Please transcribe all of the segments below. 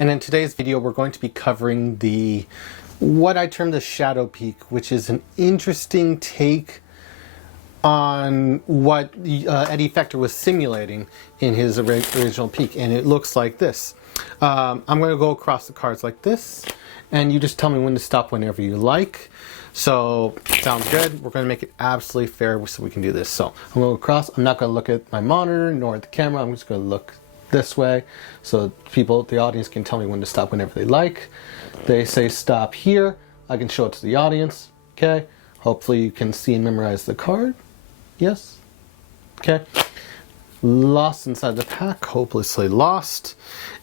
And in today's video, we're going to be covering what I term the shadow peak, which is an interesting take on what Eddie Fector was simulating in his original peak. And it looks like this. I'm going to go across the cards like this, and you just tell me when to stop whenever you like. So, sounds good. We're going to make it absolutely fair so we can do this. So, I'm going to go across. I'm not going to look at my monitor nor at the camera. I'm just going to look this way so the audience can tell me when to stop whenever they like. They say stop here. I can show it to the audience. Okay. Hopefully you can see and memorize the card. Yes. Okay. Lost inside the pack. Hopelessly lost.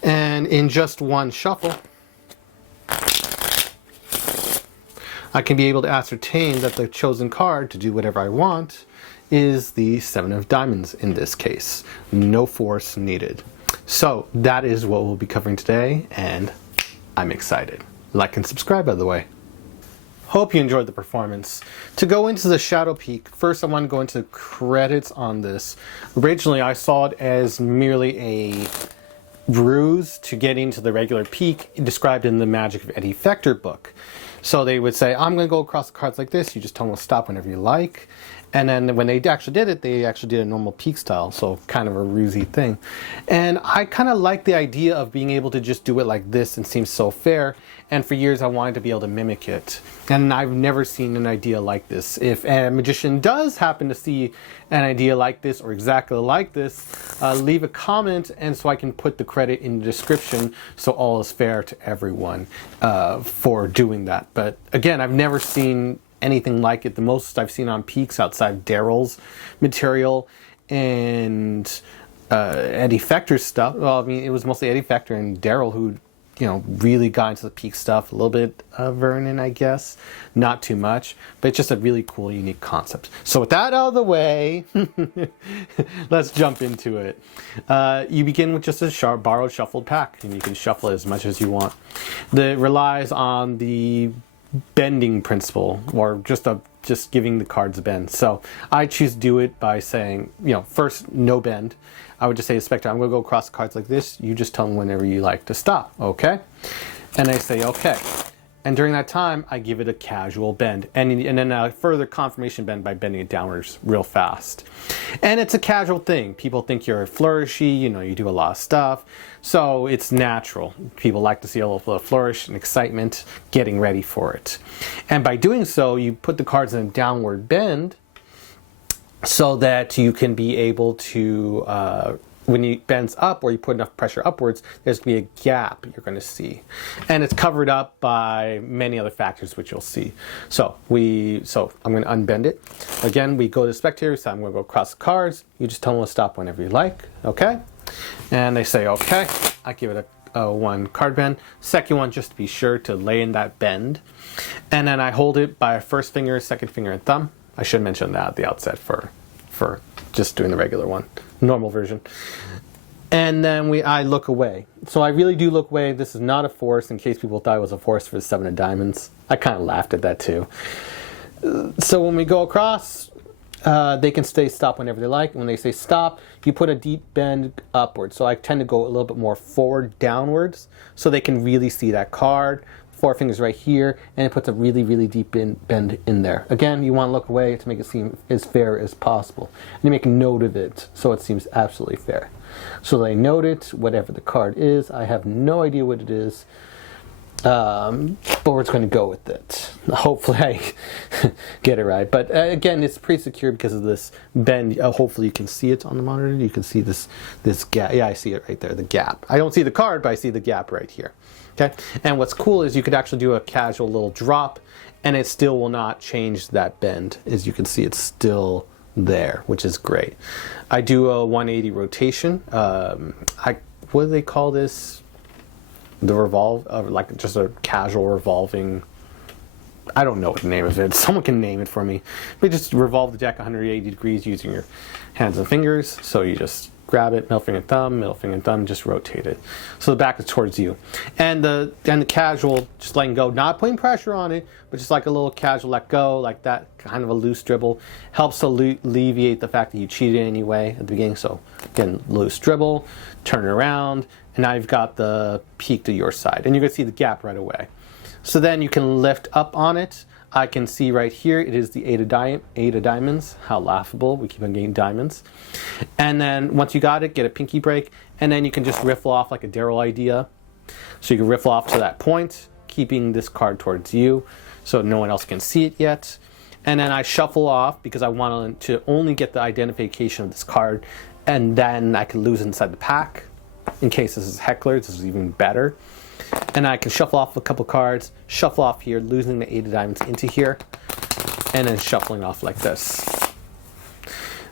And in just one shuffle, I can be able to ascertain that the chosen card to do whatever I want is the 7 of diamonds in this case. No force needed. So that is what we'll be covering today, and I'm excited. Like and subscribe, by the way. Hope you enjoyed the performance. To go into the shadow peak, first I want to go into the credits on this. Originally I saw it as merely a ruse to get into the regular peak described in the Magic of Eddie Fector book. So they would say, I'm going to go across the cards like this. You just tell them to stop whenever you like. And then when they actually did it, they actually did a normal peak style. So kind of a rusey thing. And I kind of like the idea of being able to just do it like this and seems so fair. And for years I wanted to be able to mimic it. And I've never seen an idea like this. If a magician does happen to see an idea like this or exactly like this, leave a comment and so I can put the credit in the description so all is fair to everyone for doing that. But again, I've never seen anything like it. The most I've seen on peaks outside of Daryl's material and Eddie Fector's stuff. Well, I mean, it was mostly Eddie Fector and Daryl who, you know, really got into the peak stuff. A little bit of Vernon, I guess. Not too much, but it's just a really cool, unique concept. So with that out of the way, let's jump into it. You begin with just a borrowed shuffled pack, and you can shuffle it as much as you want. It relies on the bending principle, or just giving the cards a bend. So I choose to do it by saying, first, no bend. I would just say to the spectator, I'm going to go across the cards like this. You just tell them whenever you like to stop, okay? And they say, okay. And during that time, I give it a casual bend. And then a further confirmation bend by bending it downwards real fast. And it's a casual thing. People think you're flourishy, you do a lot of stuff. So it's natural. People like to see a little flourish and excitement, getting ready for it. And by doing so, you put the cards in a downward bend so that you can be able to when it bends up or you put enough pressure upwards, there's going to be a gap you're going to see. And it's covered up by many other factors, which you'll see. So I'm going to unbend it. Again, we go to the spectator, so I'm going to go across the cards. You just tell them to stop whenever you like, okay? And they say, okay. I give it a one card bend. Second one, just to be sure to lay in that bend. And then I hold it by a first finger, second finger, and thumb. I should mention that at the outset for just doing the regular one, normal version. And then I look away. So I really do look away. This is not a force, in case people thought it was a force for the 7 of diamonds. I kind of laughed at that too. So when we go across, they can stop whenever they like. When they say stop, you put a deep bend upwards. So I tend to go a little bit more forward, downwards, so they can really see that card. 4 fingers right here, and it puts a really, really deep bend in there. Again, you want to look away to make it seem as fair as possible. And you make a note of it so it seems absolutely fair. So they note it, whatever the card is. I have no idea what it is, but we're just going to go with it. Hopefully I get it right. But again, it's pretty secure because of this bend. Hopefully you can see it on the monitor. You can see this gap. Yeah, I see it right there, the gap. I don't see the card, but I see the gap right here. Okay, and what's cool is you could actually do a casual little drop and it still will not change that bend. As you can see, it's still there, which is great. I do a 180 rotation. What do they call this? The revolve, like just a casual revolving. I don't know what the name of it. Someone can name it for me. But just revolve the deck 180 degrees using your hands and fingers. So you just grab it, middle finger and thumb, just rotate it. So the back is towards you. And the casual, just letting go, not putting pressure on it, but just like a little casual let go, like that, kind of a loose dribble, helps to alleviate the fact that you cheated anyway at the beginning. So again, loose dribble, turn it around, and now you've got the peak to your side, and you can see the gap right away. So then you can lift up on it. I can see right here, it is the eight of diamonds. How laughable, we keep on getting diamonds. And then once you got it, get a pinky break, and then you can just riffle off like a Daryl idea. So you can riffle off to that point, keeping this card towards you, so no one else can see it yet. And then I shuffle off because I want to only get the identification of this card, and then I can lose inside the pack. In case this is Heckler, this is even better. And I can shuffle off a couple cards, shuffle off here, losing the eight of diamonds into here, and then shuffling off like this.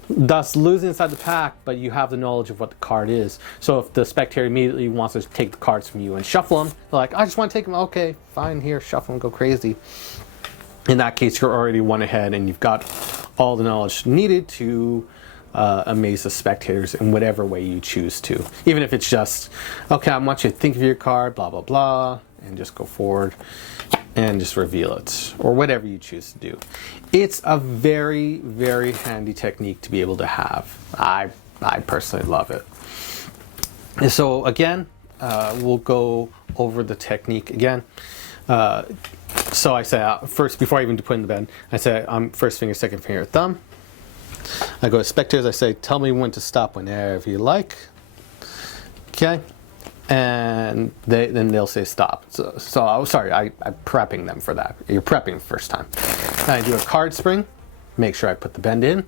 Thus losing inside the pack, but you have the knowledge of what the card is. So if the spectator immediately wants to take the cards from you and shuffle them, they're like, I just want to take them. Okay, fine, here, shuffle them, go crazy. In that case, you're already one ahead, and you've got all the knowledge needed to amaze the spectators in whatever way you choose to. Even if it's just, okay, I want you to think of your card, blah, blah, blah, and just go forward and just reveal it, or whatever you choose to do. It's a very, very handy technique to be able to have. I personally love it. And so again, we'll go over the technique again. So I say, first, before I even put in the bed, I say, first finger, second finger, thumb. I go to spectators, I say, tell me when to stop whenever you like. Okay? And then they'll say stop. So I'm sorry, I'm prepping them for that. You're prepping the first time. And I do a card spring, make sure I put the bend in.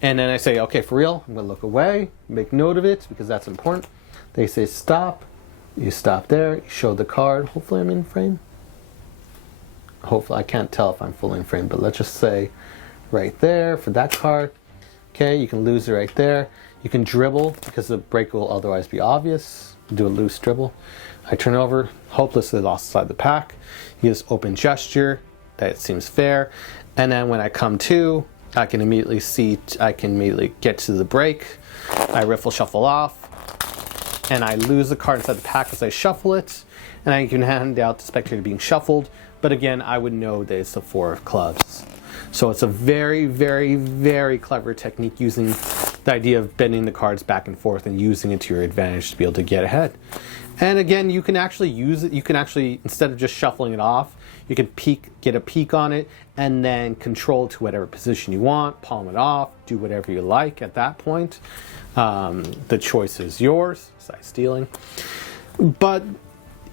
And then I say, okay, for real, I'm going to look away, make note of it, because that's important. They say stop. You stop there, you show the card. Hopefully I'm in frame. Hopefully, I can't tell if I'm fully in frame, but let's just say right there for that card. Okay, you can lose it right there. You can dribble because the break will otherwise be obvious. Do a loose dribble. I turn over, hopelessly lost inside the pack. You get this open gesture that it seems fair. And then when I come to, I can immediately get to the break. I riffle shuffle off, and I lose the card inside the pack as I shuffle it. And I can hand out the spectator being shuffled. But again, I would know that it's the four of clubs. So it's a very, very, very clever technique, using the idea of bending the cards back and forth and using it to your advantage to be able to get ahead. And again, you can actually use it. You can actually, instead of just shuffling it off, you can get a peek on it and then control to whatever position you want, palm it off, do whatever you like at that point. The choice is yours, besides stealing. But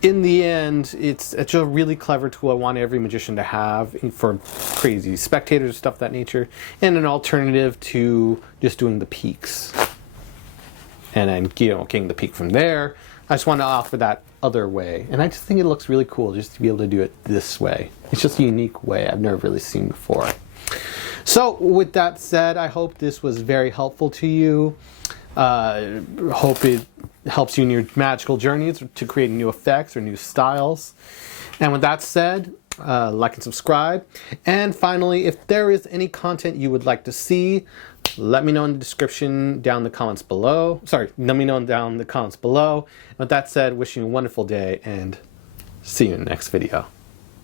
in the end, it's a really clever tool I want every magician to have for crazy spectators, stuff of that nature, and an alternative to just doing the peaks. And then, getting the peak from there. I just want to offer that other way. And I just think it looks really cool just to be able to do it this way. It's just a unique way I've never really seen before. So with that said, I hope this was very helpful to you. Hope it helps you in your magical journeys to create new effects or new styles. And with that said, like and subscribe. And finally, if there is any content you would like to see, let me know in the description down the comments below. Let me know down in the comments below. With that said, wishing you a wonderful day and see you in the next video.